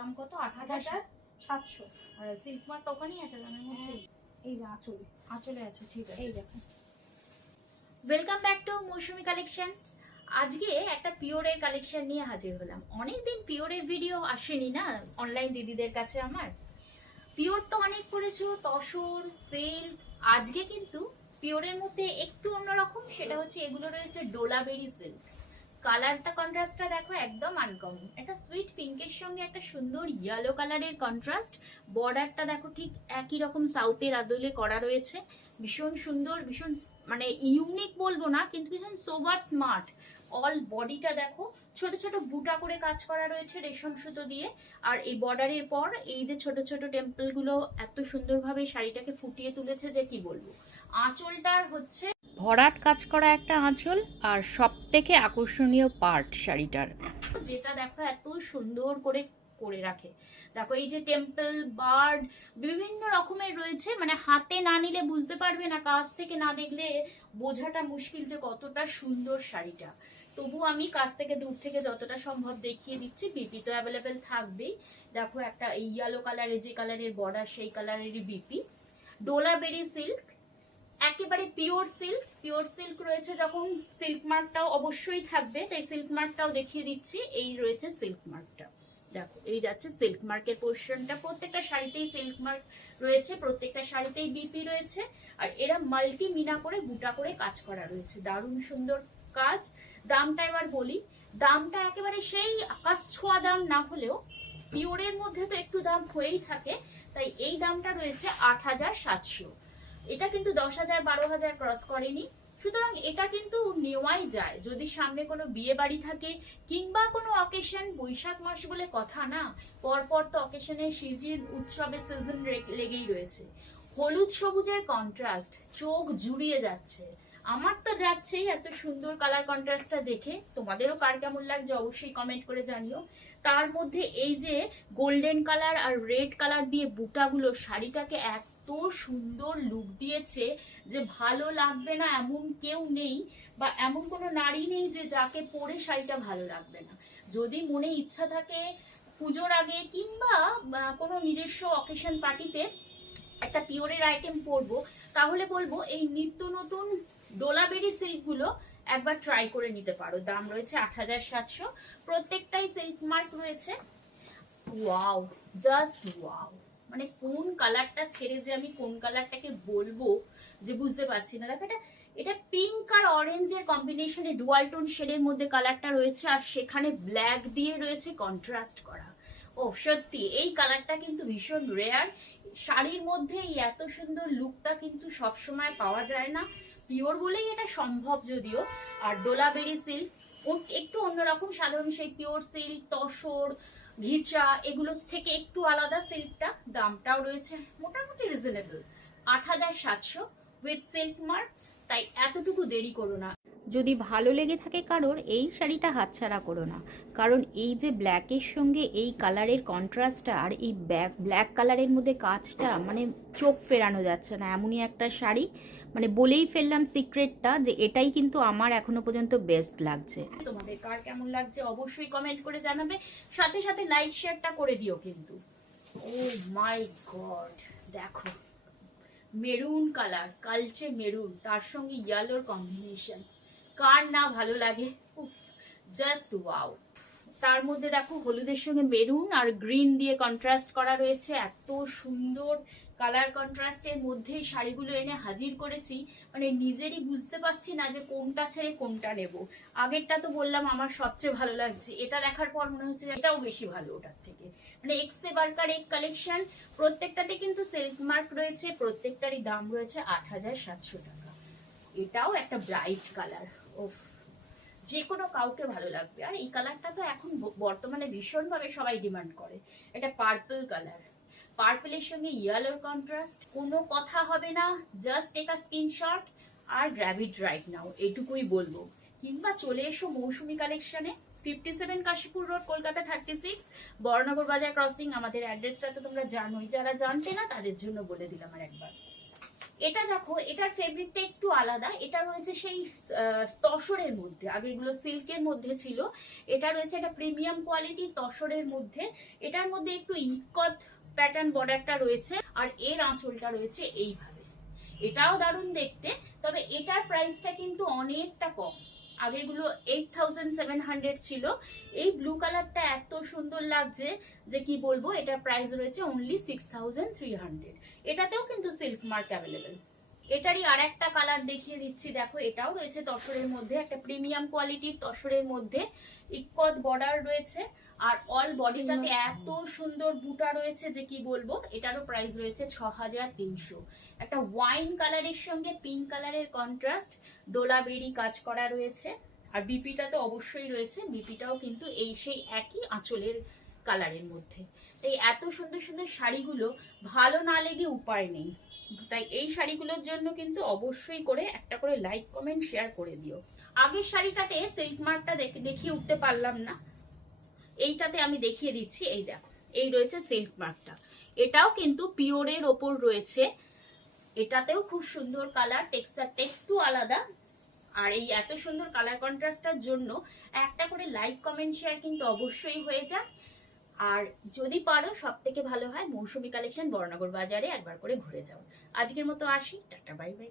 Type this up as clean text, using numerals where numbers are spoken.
দাম কত? 8700। Silk mark ওখানেই আছে দামের মধ্যে? এই যে আঁচলে আঁচলে আছে, ঠিক আছে। এই দেখো। Welcome back to Mousumi collection. আজকে একটা পিওরের কালেকশন নিয়ে হাজির হলাম। অনেকদিন পিওরের ভিডিও আসেনি না অনলাইন দিদিদের কাছে। আমার পিওর তো অনেক করেছো, তসর, সিল্ক। আজকে কিন্তু পিওরের মধ্যে একটু অন্যরকম, সেটা হচ্ছে এগুলো রয়েছে ডোলাবেরি সিল্ক। কালারটা কন্ট্রাস্টটা দেখো একদম আনকমন, একটা সুইট পিঙ্কের সঙ্গে একটা সুন্দর ইয়েলো কালারের কন্ট্রাস্ট। বর্ডারটা দেখো ঠিক একই রকম সাউথের আদলে করা রয়েছে, ভীষণ সুন্দর, ভীষণ মানে ইউনিক বলবো না, কিন্তু ভীষণ সোবার স্মার্ট। অল বডিটা দেখো ছোট ছোট বুটা করে কাজ করা রয়েছে রেশম সুতো দিয়ে। আর এই বর্ডারের পর এই যে ছোট ছোট টেম্পল গুলো এত সুন্দরভাবে শাড়িটাকে ফুটিয়ে তুলেছে যে কি বলবো। আঁচলটার হচ্ছে ভরাট কাজ করা একটা আঁচল, আর সব থেকে আকর্ষণীয় পার্ট শাড়িটার যেটা দেখো এত সুন্দর করে করে রাখে। দেখো এই যে টেম্পল, বার্ড, বিভিন্ন রকমের রয়েছে, মানে হাতে না নিলে বুঝতে পারবে না, কাছ থেকে না দেখলে বোঝাটা মুশকিল যে কতটা সুন্দর শাড়িটা। তবু আমি কাছ থেকে দূর থেকে যতটা সম্ভব দেখিয়ে দিচ্ছি। বিপি তো অ্যাভেলেবেল থাকবেই। দেখো একটা ইয়েলো কালারের, যে কালারের বর্ডার সেই কালারেরই বিপি। ডোলাবেরি সিল্ক, একেবারে পিওর সিল্ক। পিওর সিল্ক রয়েছে যখন, সিল্ক মার্কটাও অবশ্যই থাকবে, তাই সিল্ক মার্কটাও দেখিয়ে দিচ্ছি। এই রয়েছে সিল্ক মার্কটা, দেখো এই যাচ্ছে সিল্ক মার্কের পোর্শনটা। প্রত্যেকটা শাড়িতেই সিল্ক মার্ক রয়েছে, প্রত্যেকটা শাড়িতেই বিপি রয়েছে। আর এরা মাল্টি মিনা করে বুটা করে কাজ করা রয়েছে, দারুণ সুন্দর কাজ। দামটা এবার বলি, দামটা একেবারে সেই আকাশ ছোঁয়া দাম না হলেও পিওরের মধ্যে তো একটু দাম হয়েই থাকে, তাই এই দামটা রয়েছে 8700। এটা কিন্তু 10,000 12,000 ক্রস করেনি, সুতরাং এটা কিন্তু নেওয়াই যায় যদি সামনে কোনো বিয়ে বাড়ি থাকে কিংবা কোনো অকেশন। বৈশাখ মাস বলে কথা না, পরপর তো অকেশনের সিজন, উৎসবের সিজন লেগেই রয়েছে। হলুদ সবুজের কন্ট্রাস্ট চোখ জুড়িয়ে যাচ্ছে, আমার তো যাচ্ছেই এত সুন্দর কালার কন্ট্রাস্টটা দেখে। তোমাদেরও কার কেমন লাগছে অবশ্যই কমেন্ট করে জানিও। তার মধ্যে এই যে গোল্ডেন কালার আর রেড কালার দিয়ে বুটাগুলো শাড়িটাকে এত সুন্দর লুক দিয়েছে যে ভালো লাগবে না এমন কেউ নেই, বা এমন কোনো নারী নেই যে যাকে পরে শাড়িটা ভালো লাগবে না। যদি মনে ইচ্ছা থাকে পুজোর আগে কিংবা কোনো নিজস্ব অকেশন পার্টিতে একটা পিওরের আইটেম পরবো, তাহলে বলবো এই নিত্য নতুন ডোলাবেরি সিল্ক গুলো একবার ট্রাই করে নিতে পারো। দাম রয়েছে 8700, প্রত্যেকটাই সিল্ক মার্ক রয়েছে। ওয়াও, জাস্ট ওয়াও, মানে কোন কালারটা ছেড়ে যে আমি কোন কালারটাকে বলবো যে বুঝতে পারছি না। দেখো এটা পিঙ্ক আর অরেঞ্জের কম্বিনেশনে ডুয়াল টোন শেডের মধ্যে কালারটা রয়েছে, আর সেখানে ব্ল্যাক দিয়ে রয়েছে কন্ট্রাস্ট করা। ও সত্যি এই কালারটা কিন্তু ভীষণ রেয়ার। শাড়ির মধ্যে এই এত সুন্দর লুকটা কিন্তু সবসময় পাওয়া যায় না, পিওর বলেই এটা সম্ভব যদিও। আর ডোলাবেরি সিল্ক একটু অন্যরকম, সাধারণ সেই পিওর সিল্ক, তসর, ঘিচা এগুলোর থেকে একটু আলাদা সিল্কটা। দামটাও রয়েছে মোটামুটি রিজনেবল, 8700 উইথ সিল্ক মার্ক। তাই এতটুকু দেরি করো না, যদি ভালো লেগে থাকে কারোর এই শাড়িটা হাতছাড়া করো না। কারণ এই যে ব্ল্যাকের সঙ্গে এই কালারের কন্ট্রাস্টটা, আর এই ব্ল্যাক কালারের মধ্যে কাজটা, মানে চোখ ফেরানো যাচ্ছে না এমনই একটা শাড়ি। মানে বলেই ফেললাম সিক্রেটটা যে এটাই কিন্তু আমার এখনো পর্যন্ত বেস্ট লাগছে। তোমাদের কার কেমন লাগছে অবশ্যই কমেন্ট করে জানাবে, সাথে সাথে লাইক শেয়ারটা করে দিও কিন্তু। ও মাই গড, দেখো মেরুন কালার, কালচে মেরুন, তার সঙ্গে ইয়েলোর কম্বিনেশন, কার না ভালো লাগে। উফ, জাস্ট ওয়াও। তার মধ্যে দেখো হলুদের সঙ্গে মেরুন আর গ্রিন দিয়ে কন্ট্রাস্ট করা রয়েছে, এত সুন্দর কালার কন্ট্রাস্টের মধ্যে শাড়িগুলো এনে হাজির করেছি, মানে নিজেরই বুঝতে পারছি না যে কোনটা ছেড়ে কোনটা নেব। আগেরটা তো বললাম আমার সবচেয়ে ভালো লাগছে, এটা দেখার পর মনে হচ্ছে এটাও বেশি ভালো ওটার থেকে। মানে এক্সে বারকার এক কালেকশন, প্রত্যেকটাতে কিন্তু সিল্ক মার্ক রয়েছে, প্রত্যেকটারই দাম রয়েছে 8700 টাকা। এটাও একটা ব্রাইট কালার, ওফ, যে কোনো কাউকে ভালো লাগবে। আর এই কালারটা তো এখন বর্তমানে ভীষণভাবে সবাই ডিমান্ড করে। এটা পার্পল কালার, পার্পলের সঙ্গে ইয়েলোর কন্ট্রাস্ট, কোনো কথা হবে না, জাস্ট টেক আ স্ক্রিনশট আর গ্র্যাব ইট রাইট নাও, এটুকুই বলবো। কিংবা চলে এসো মৌসুমি কালেকশনে, 57 কাশীপুর রোড, কলকাতা 36, বড়নগর বাজার ক্রসিং। আমাদের অ্যাড্রেসটা তো তোমরা জানোই, যারা জানতে না তাদের জন্য বলে দিলাম আর একবার। এটা দেখো, এটার ফেব্রিকটা একটু আলাদা। এটা রয়েছে সেই তসরের মধ্যে, আগেরগুলো সিল্কের মধ্যে ছিল, এটা রয়েছে একটা প্রিমিয়াম কোয়ালিটি তসরের মধ্যে। এটার মধ্যে একটু ইকত প্যাটার্ন বর্ডারটা রয়েছে, আর এর আঁচলটা রয়েছে এইভাবে। এটাও দারুণ দেখতে, তবে এটার প্রাইসটা কিন্তু অনেকটা কম। আগেরগুলো 8700 ছিল। এই ব্লু কালারটা এত সুন্দর লাগছে যে কি বলবো, এটার প্রাইস রয়েছে অনলি 6300। এটাতেও কিন্তু সিল্ক মার্ক অ্যাভেলেবেল। এটারই আর একটা কালার দেখিয়ে দিচ্ছি, দেখো এটাও রয়েছে তসরের মধ্যে, একটা প্রিমিয়াম কোয়ালিটির তসরের মধ্যে ইক্কত বর্ডার রয়েছে, আর অল বডিটাতে এত সুন্দর বুটা রয়েছে যে কি বলবো। এটারও প্রাইস রয়েছে 6300। একটা ওয়াইন কালারের সঙ্গে পিঙ্ক কালারের কন্ট্রাস্ট, ডোলা বেরি কাজ করা রয়েছে, আর বিপিটা তো অবশ্যই রয়েছে। বিপিটাও কিন্তু এই সেই একই আঁচলের কালারের মধ্যে। এই এত সুন্দর সুন্দর শাড়িগুলো ভালো না লেগে উপায় নেই। তাই এই শাড়িগুলোর জন্য কিন্তু অবশ্যই করে একটা করে লাইক কমেন্ট শেয়ার করে দিও। আগের শাড়িটাতে সিল্ক মার্কটা দেখিয়ে উঠতে পারলাম না, এইটাতে আমি দেখিয়ে দিচ্ছি। এই দেখো, এই রয়েছে সিল্ক মার্কটা। এটাও কিন্তু পিওরের ওপর রয়েছে। এটাতেও খুব সুন্দর কালার, টেক্সচারটা একটু আলাদা। আর এই এত সুন্দর কালার কন্ট্রাস্টটার জন্য একটা করে লাইক কমেন্ট শেয়ার কিন্তু অবশ্যই হয়ে যায়। আর যদি পারো সব থেকে ভালো হয় মৌসুমী কালেকশন বর্ণনগর বাজারে একবার করে ঘুরে যাও। আজকের মতো আসি, টাটা বাই বাই।